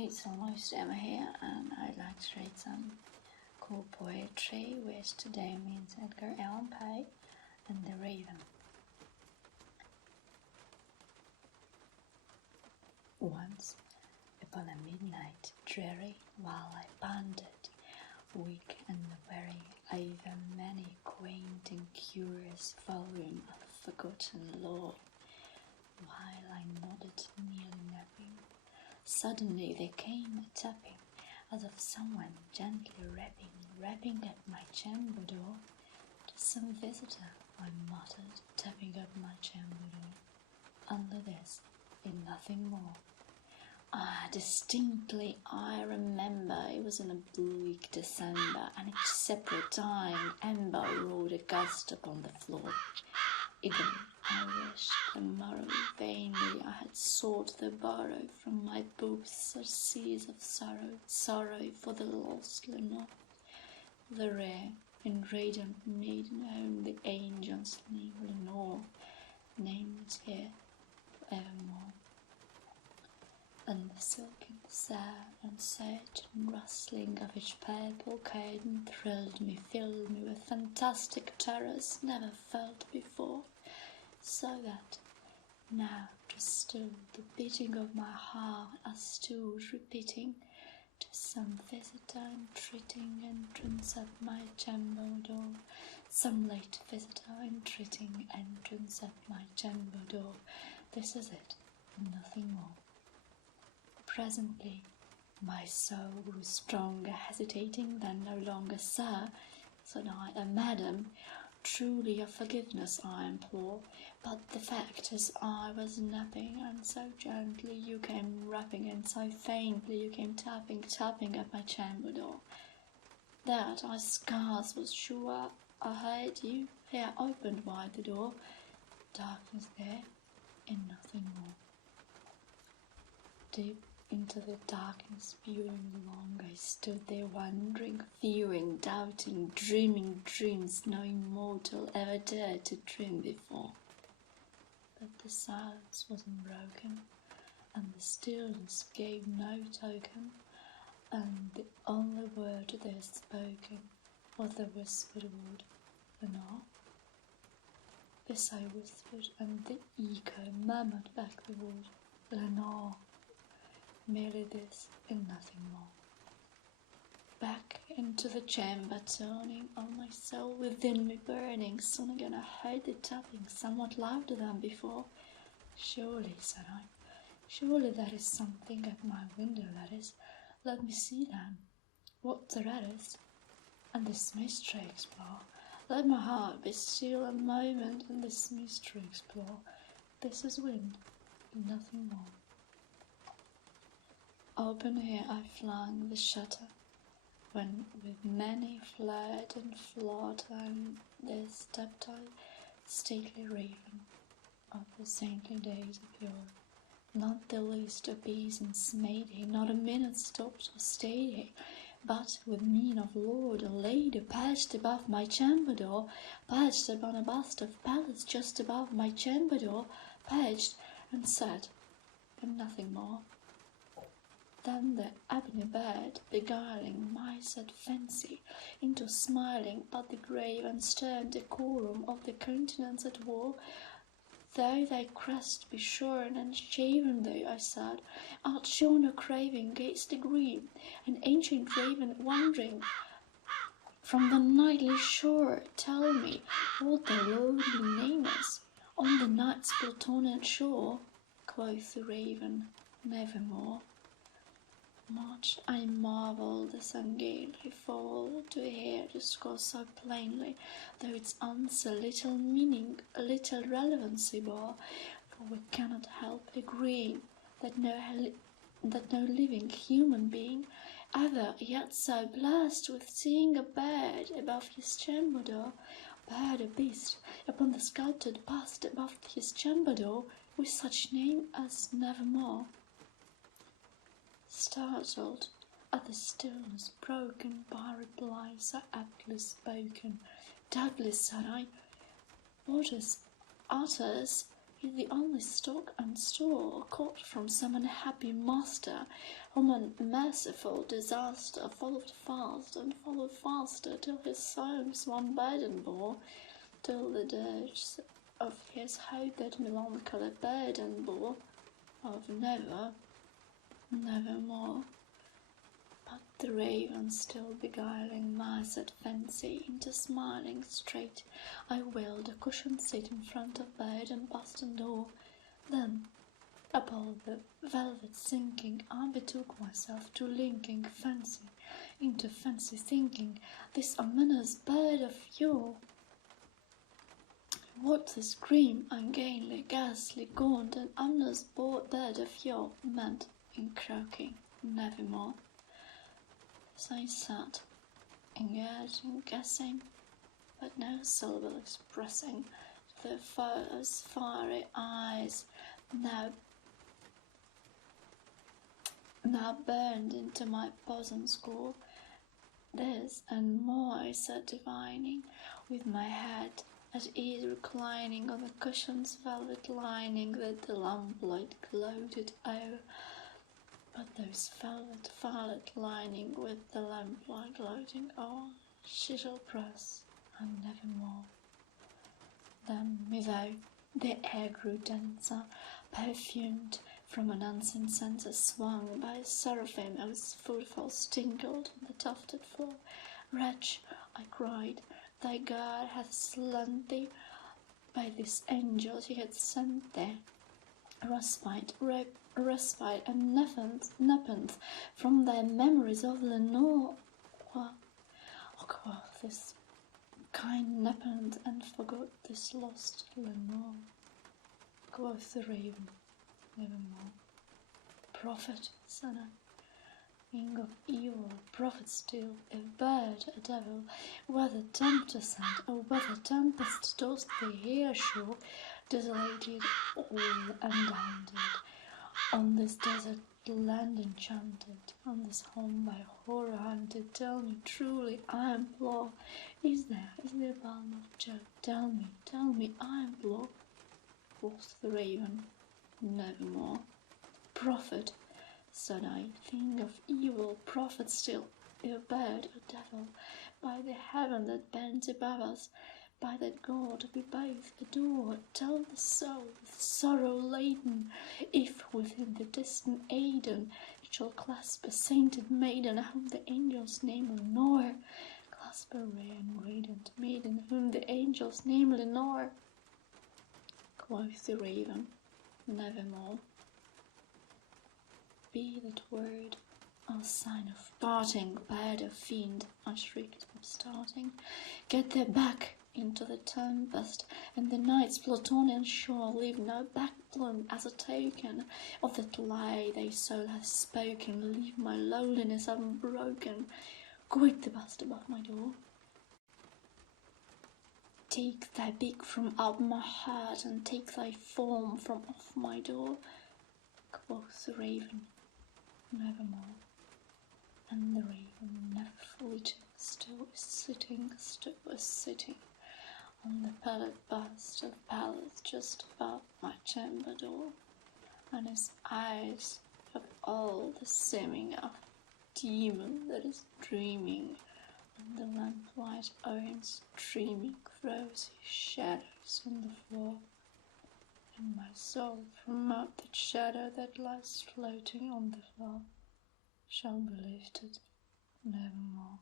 It's almost Emma here, and I'd like to read some cool poetry, which today means Edgar Poe and the Raven. Once, upon a midnight dreary, while I pondered, weak and weary, over many quaint and curious volume of forgotten lore, while I nodded, nearly napping, suddenly there came a tapping, as of someone gently rapping at my chamber door. "To some visitor," I muttered, tapping at my chamber door. Only this, and nothing more. Distinctly I remember it was in a bleak December, and each separate time ember roared a gust upon the floor. Even I wished the morrow vainly I had sought the borrow from my books surcease of sorrow for the lost Lenore, the rare and radiant maiden whom the angels name Lenore, named here for evermore. And the silken, sad and sage and rustling of each purple curtain filled me with fantastic terrors never felt before, so that now 'twas still the beating of my heart I stood repeating, "To some visitor entreating entrance at my chamber door, some late visitor entreating entrance at my chamber door. This is it, and nothing more." Presently, my soul grew stronger, hesitating, then no longer, "Sir," said I, "Madam, truly your forgiveness I implore, but the fact is I was napping, and so gently you came rapping, and so faintly you came tapping at my chamber door, that I scarce was sure I heard you. Here I opened wide the door, darkness there, and nothing more." Deep into the darkness, viewing long, I stood there wondering, fearing, doubting, dreaming dreams no mortal ever dared to dream before. But the silence was unbroken, and the stillness gave no token, and the only word there spoken was the whispered word, "Lenore." This I whispered, and the echo murmured back the word, "Lenore." Merely this, and nothing more. Back into the chamber turning, all my soul within me burning, soon again I heard the tapping, somewhat louder than before. "Surely," said I, "surely that is something at my window, that is. Let me see then what thereat is, and this mystery explore. Let my heart be still a moment, and this mystery explore. This is wind, and nothing more." Open here I flung the shutter, when with many flirt and flutter and there stepped I, stately raven of the saintly days of yore. Not the least obeisance made he, not a minute stopped or stayed he, but with mien of lord or lady perched above my chamber door, perched upon a bust of Pallas just above my chamber door, perched and sat, and nothing more. Then the ebony bird, beguiling my sad fancy into smiling, but the grave and stern decorum of the countenance it wore, "Though thy crest be shorn and shaven, though," I said, "art shorn or craven, gaze the green, an ancient raven wandering from the nightly shore. Tell me what thy lordly name is on the night's Plutonian shore." Quoth the raven, "Nevermore." Much I marvelled this ungainly fowl to hear discourse so plainly, though its answer little meaning, little relevancy bore, for we cannot help agreeing that no living human being ever yet so blessed with seeing a bird above his chamber door, bird or beast, upon the sculptured bust above his chamber door, with such name as Nevermore. Startled at the stillness broken by reply so aptly spoken, "Doubtless," said I, "what is utters is the only stock and store caught from some unhappy master, whom a merciful disaster followed fast and followed faster, till his souls one burden bore, till the dirge of his hope that melancholy burden bore, of never, nevermore. But the raven still beguiling my sad fancy into smiling straight, I willed a cushioned seat in front of bed and past and door. Then, upon the velvet sinking, I betook myself to linking fancy into fancy thinking, this ominous bird of yore. What this grim, ungainly, ghastly, gaunt, and ominous bird of yore meant in croaking nevermore. As I sat, engaged in guessing, but no syllable expressing, the foe's fiery eyes now burned into my bosom's core. This and more I sat divining, with my head at ease reclining on the cushion's velvet lining that the lamplight gloated o'er. But those velvet violet lining with the lamplight gloating o'er, she shall press, and nevermore. Then, without, the air grew denser, perfumed from an unseen censer swung by a seraphim whose footfalls tinkled on the tufted floor. Wretch, I cried, thy God hath slain thee, by this angel he hath sent thee. Respite and nepenthe from thy memories of Lenore. Quoth this kind nepenthe, and forgot this lost Lenore. Quoth the raven, nevermore. Prophet, said I, king of evil, prophet still, if bird, a devil, whether tempter sent, or whether tempest tossed thee here ashore, desolated all undaunted, on this desert land enchanted, on this home by horror hunted, tell me truly, I implore, is there balm of Jove? Tell me, I implore. Quoth the raven, nevermore. Prophet, said I, thing of evil, prophet still, if bird or devil, by the heaven that bends above us, by that God we both adore, tell the soul with sorrow laden, if within the distant Aidenn it shall clasp a sainted maiden, whom the angels name Lenore, clasp a rare and radiant maiden, whom the angels name Lenore. Quoth the raven, nevermore. Be that word a sign of parting, bird or fiend, I shrieked, upstarting. Get thee back into the tempest, and the night's Plutonian shore, leave no backbloom as a token of that lie thy soul hath spoken, leave my loneliness unbroken, quit the bust above my door. Take thy beak from out my heart, and take thy form from off my door. Quoth the raven, nevermore. And the raven, never fleeting, still is sitting, on the pallid bust of Pallas just above my chamber door, and his eyes have all the seeming of a demon that is dreaming, and the lamplight iron streaming throws his shadows on the floor, and my soul from out that shadow that lies floating on the floor shall be lifted nevermore.